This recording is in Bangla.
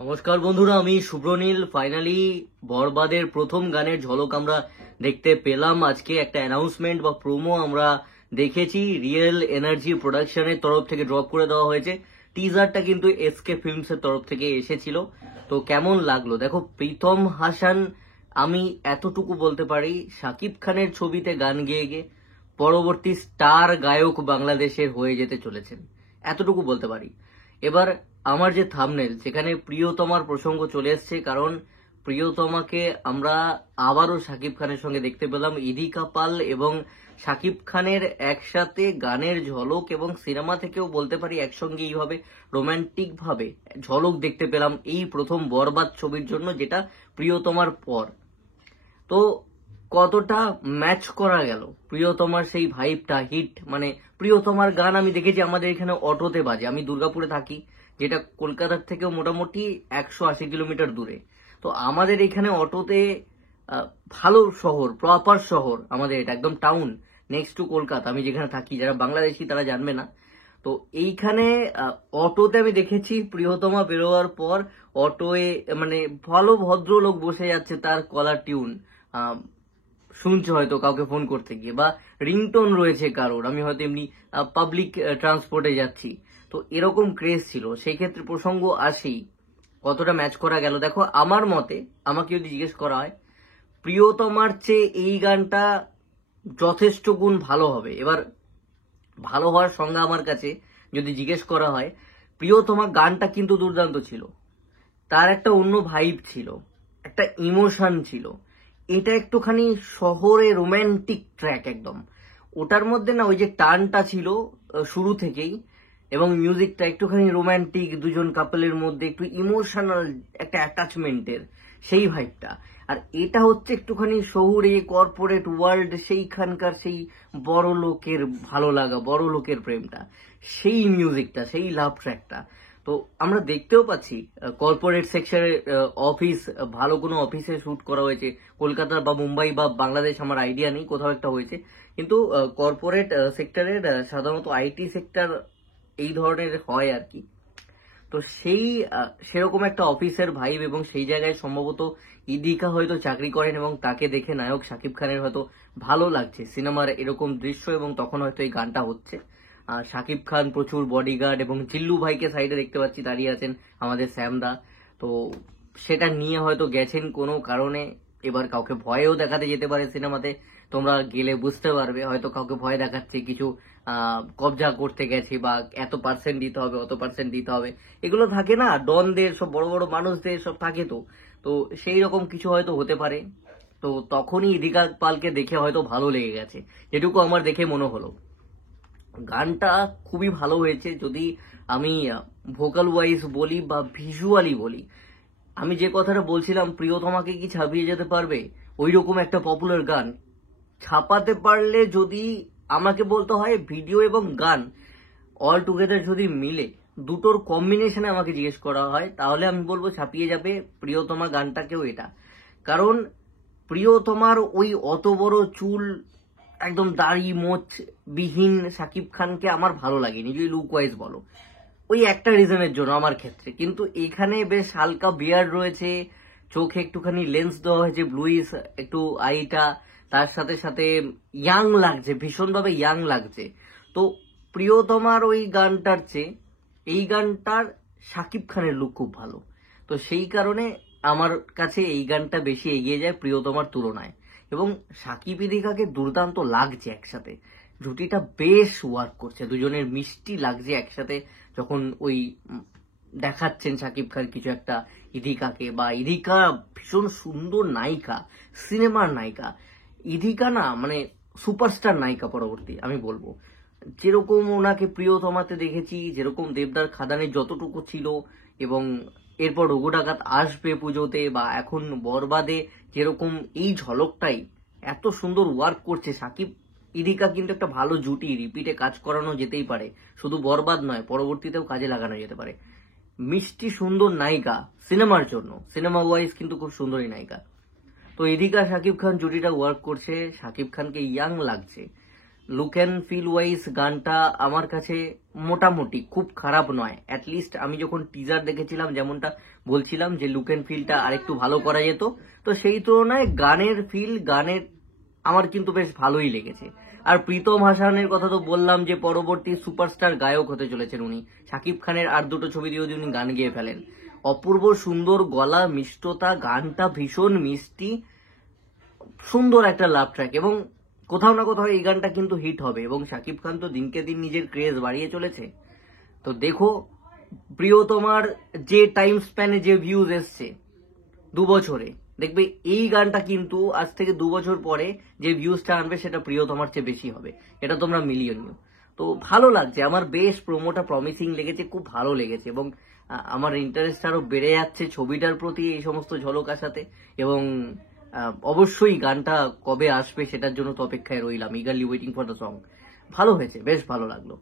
নমস্কার বন্ধুরা, আমি শুভ্রনীল। ফাইনালি বরবাদের প্রথম গানের ঝলক আমরা দেখতে পেলাম। আজকে একটা অ্যানাউন্সমেন্ট বা প্রোমো আমরা দেখেছি, রিয়েল এনার্জি প্রোডাকশনের তরফ থেকে ড্রপ করে দেওয়া হয়েছে। টিজারটা কিন্তু এসকে ফিল্মস এর তরফ থেকে এসেছিল। তো কেমন লাগলো দেখো। প্রীতম হাসান, আমি এতটুকু বলতে পারি, শাকিব খানের ছবিতে গান গেয়ে গিয়ে পরবর্তী স্টার গায়ক বাংলাদেশের হয়ে যেতে চলেছেন, এতটুকু বলতে পারি। এবার আমার যে থাম্বনেল, সেখানে প্রিয়তমার প্রসঙ্গ চলে এসছে, কারণ প্রিয়তমাকে আমরা আবারও শাকিব খানের সঙ্গে দেখতে পেলাম। ইদিকা পাল এবং শাকিব খানের একসাথে গানের ঝলক, এবং সিনেমা থেকেও বলতে পারি একসঙ্গে এইভাবে রোমান্টিক ভাবে ঝলক দেখতে পেলাম এই প্রথম বরবাদ ছবির জন্য, যেটা প্রিয়তমার পর। তো কতটা ম্যাচ করা গেল প্রিয়তমার সেই ভাইবটা, হিট। মানে প্রিয়তমার গান আমি দেখেছি আমাদের এখানে অটোতে বাজে। আমি দুর্গাপুরে থাকি, যেটা কলকাতার থেকেও মোটামুটি 180 কিলোমিটার দূরে। তো আমাদের এখানে অটোতে ভালো শহর, প্রপার শহর আমাদের, এটা একদম টাউন, নেক্সট টু কলকাতা। আমি যেখানে থাকি, যারা বাংলাদেশি তারা জানবে না। তো এইখানে অটোতে আমি দেখেছি প্রিয়তমা বেরোয়ার পর অটোয়ে মানে ভালো ভদ্রলোক বসে যাচ্ছে, তার কলার টিউন শুনছে হয়তো কাউকে ফোন করতে গিয়ে, বা রিংটোন রয়েছে কারোর, আমি হয়তো এমনি পাবলিক ট্রান্সপোর্টে যাচ্ছি। তো এরকম ক্রেজ ছিল। সেই ক্ষেত্রে প্রসঙ্গ আসেই, কতটা ম্যাচ করা গেল দেখো। আমার মতে, আমাকে যদি জিজ্ঞেস করা হয়, প্রিয়তমার চেয়ে এই গানটা যথেষ্ট গুণ ভালো হবে। এবার ভালো হওয়ার সংজ্ঞা আমার কাছে যদি জিজ্ঞেস করা হয়, প্রিয়তমা গানটা কিন্তু দুর্দান্ত ছিল। তার একটা অন্য ভাইব ছিল, একটা ইমোশন ছিল। এটা একটুখানি শহরে রোমান্টিক ট্র্যাক একদম। ওটার মধ্যে না ওই যে টানটা ছিল শুরু থেকেই, এবং মিউজিকটা একটুখানি রোমান্টিক, দুজন কাপলের মধ্যে একটু ইমোশনাল একটা অ্যাটাচমেন্টের সেই ভাইবটা। আর এটা হচ্ছে একটুখানি শহুরে কর্পোরেট ওয়ার্ল্ড, সেইখানকার সেই বড় লোকের ভালো লাগা, বড় লোকের প্রেমটা, সেই মিউজিকটা, সেই লাভ ট্র্যাকটা। তো আমরা দেখতেও পাচ্ছি কর্পোরেট সেক্টরে অফিস, ভালো কোনো অফিসে শুট করা হয়েছে, কলকাতা বা মুম্বাই বা বাংলাদেশ আমার আইডিয়া নেই, কোথাও একটা হয়েছে। কিন্তু কর্পোরেট সেক্টরের সাধারণত আইটি সেক্টর এই ধরনের হয় আর কি। তো সেই সেরকম একটা অফিসের ভাইব, এবং সেই জায়গায় সম্ভবত ইদিকা হয়তো চাকরি করেন, এবং তাকে দেখে নায়ক শাকিব খানের হয়তো ভালো লাগছে সিনেমার এরকম দৃশ্য, এবং তখন হয়তো এই গানটা হচ্ছে। শাকিব খান প্রচুর বডিগার্ড, এবং জিল্লু ভাইকে সাইডে দেখতে পাচ্ছি দাঁড়িয়ে আছেন আমাদের শ্যামদা। তো সেটা নিয়ে হয়তো গেছেন কোনো কারণে। এবার কাউকে ভয়েও দেখাতে যেতে পারে সিনেমাতে, তোমরা গেলে বুঝতে পারবে। হয়তো কাউকে ভয় দেখাচ্ছে, কিছু কবজা করতে গেছে, বা এত পার্সেন্ট দিতে হবে, অত পার্সেন্ট দিতে হবে, এগুলো থাকে না ডনদের, সব বড় বড় মানুষদের সব থাকে। তো তো সেই রকম কিছু হয়তো হতে পারে। তো তখনই ইদিকা পালকে দেখে হয়তো ভালো লেগে গেছে, যেটুকু আমার দেখে মনে হলো। গানটা খুবই ভালো হয়েছে। যদি আমি ভোকাল ওয়াইজ বলি বা ভিজুয়ালি বলি, আমি যে কথাটা বলছিলাম, প্রিয়তমাকে কি ছাপিয়ে যেতে পারবে ওই রকম একটা পপুলার গান? ছাপাতে পারলে, যদি আমাকে বলতে হয় ভিডিও এবং গান অল টুগেদার যদি মিলে দুটোর কম্বিনেশনে আমাকে জিজ্ঞেস করা হয়, তাহলে আমি বলবো ছাপিয়ে যাবে প্রিয়তমা গানটাকেও এটা। কারণ প্রিয়তমার ওই অত বড় চুল, একদম দাড়ি মোচ বিহীন শাকিব খানকে আমার ভালো লাগেনি, যদি লুক ওয়াইজ বলো, ওই একটা রিজনের জন্য আমার ক্ষেত্রে। কিন্তু এখানে বেশ হালকা বিয়ার্ড রয়েছে, চোখে একটুখানি লেন্স দেওয়া হয়েছে ব্লুইস একটু আইটা, তার সাথে সাথে ইয়াং লাগছে, ভীষণভাবে ইয়াং লাগছে। তো প্রিয়তমার ওই গানটার চেয়ে এই গানটার শাকিব খানের লুক খুব ভালো। তো সেই কারণে আমার কাছে এই গানটা বেশি এগিয়ে যায় প্রিয়তমার তুলনায়। এবং সাকিব ইদিকাকে দুর্দান্ত লাগছে একসাথে, জুটিটা বেশ ওয়ার্ক করছে, দুজনের মিষ্টি লাগছে একসাথে। যখন ওই দেখাচ্ছেন সাকিব খান কিছু একটা ইদিকাকে, বা ইদিকা ভীষণ সুন্দর নায়িকা, সিনেমার নায়িকা। ইদিকা না মানে সুপারস্টার নায়িকা পরবর্তী, আমি বলবো। যেরকম ওনাকে প্রিয়তমাতে দেখেছি, যেরকম দেবদার খাদানে যতটুকু ছিল, এবং এরপর রঘু ডাকাত আসবে পুজোতে, বা এখন বরবাদে যেরকম এই ঝলকটাই এত সুন্দর ওয়ার্ক করছে সাকিব ইদিকা, কিন্তু একটা ভালো জুটি, রিপিটে কাজ করানো যেতেই পারে, শুধু বরবাদ নয়, পরবর্তীতেও কাজে লাগানো যেতে পারে। মিষ্টি সুন্দর নায়িকা সিনেমার জন্য, সিনেমা ওয়াইজ কিন্তু খুব সুন্দরী নায়িকা। তো ইদিকা শাকিব খান জুটিটা ওয়ার্ক করছে, শাকিব খানকে ইয়াং লাগছে। লুক অ্যান্ড ফিল ওয়াইজ গানটা আমার কাছে মোটামুটি খুব খারাপ নয়। অ্যাটলিস্ট আমি যখন টিজার দেখেছিলাম যেমনটা বলছিলাম যে লুক অ্যান্ড ফিলটা আরেকটু ভালো করা যেত, তো সেই তুলনায় গানের আমার কিন্তু বেশ ভালোই লেগেছে। আর প্রীতম হাসানের কথা তো বললাম যে পরবর্তী সুপারস্টার গায়ক হতে চলেছেন উনি। শাকিব খানের আর দুটো ছবি দিয়ে যদি উনি গান গেয়ে ফেলেন, অপূর্ব সুন্দর গলা, মিষ্টতা, গানটা ভীষণ মিষ্টি, সুন্দর একটা লাভ ট্র্যাক, এবং কোথাও না কোথাও এই গানটা কিন্তু হিট হবে। এবং শাকিব খান তো দিনকে দিন নিজের ক্রেজ বাড়িয়ে চলেছে। তো দেখো, প্রিয়তমার যে টাইম স্প্যানে যে ভিউজ এসছে 2 বছরে, দেখবে এই গানটা কিন্তু আজ থেকে 2 বছর পরে যে ভিউজটা আনবে সেটা প্রিয়তমার চেয়ে বেশি হবে। এটা তোমরা মিলিয়ে নিও। তো ভালো লাগছে, আমার বেশ প্রোমোটা প্রমিসিং লেগেছে, খুব ভালো লেগেছে, এবং আমার ইন্টারেস্ট আরো বেড়ে যাচ্ছে ছবিটার প্রতি এই সমস্ত ঝলক আসাতে। এবং অবশ্যই গানটা কবে আসবে সেটার জন্য তো অপেক্ষায় রইলাম, eagerly waiting for the song. ভালো হয়েছে, বেশ ভালো লাগলো।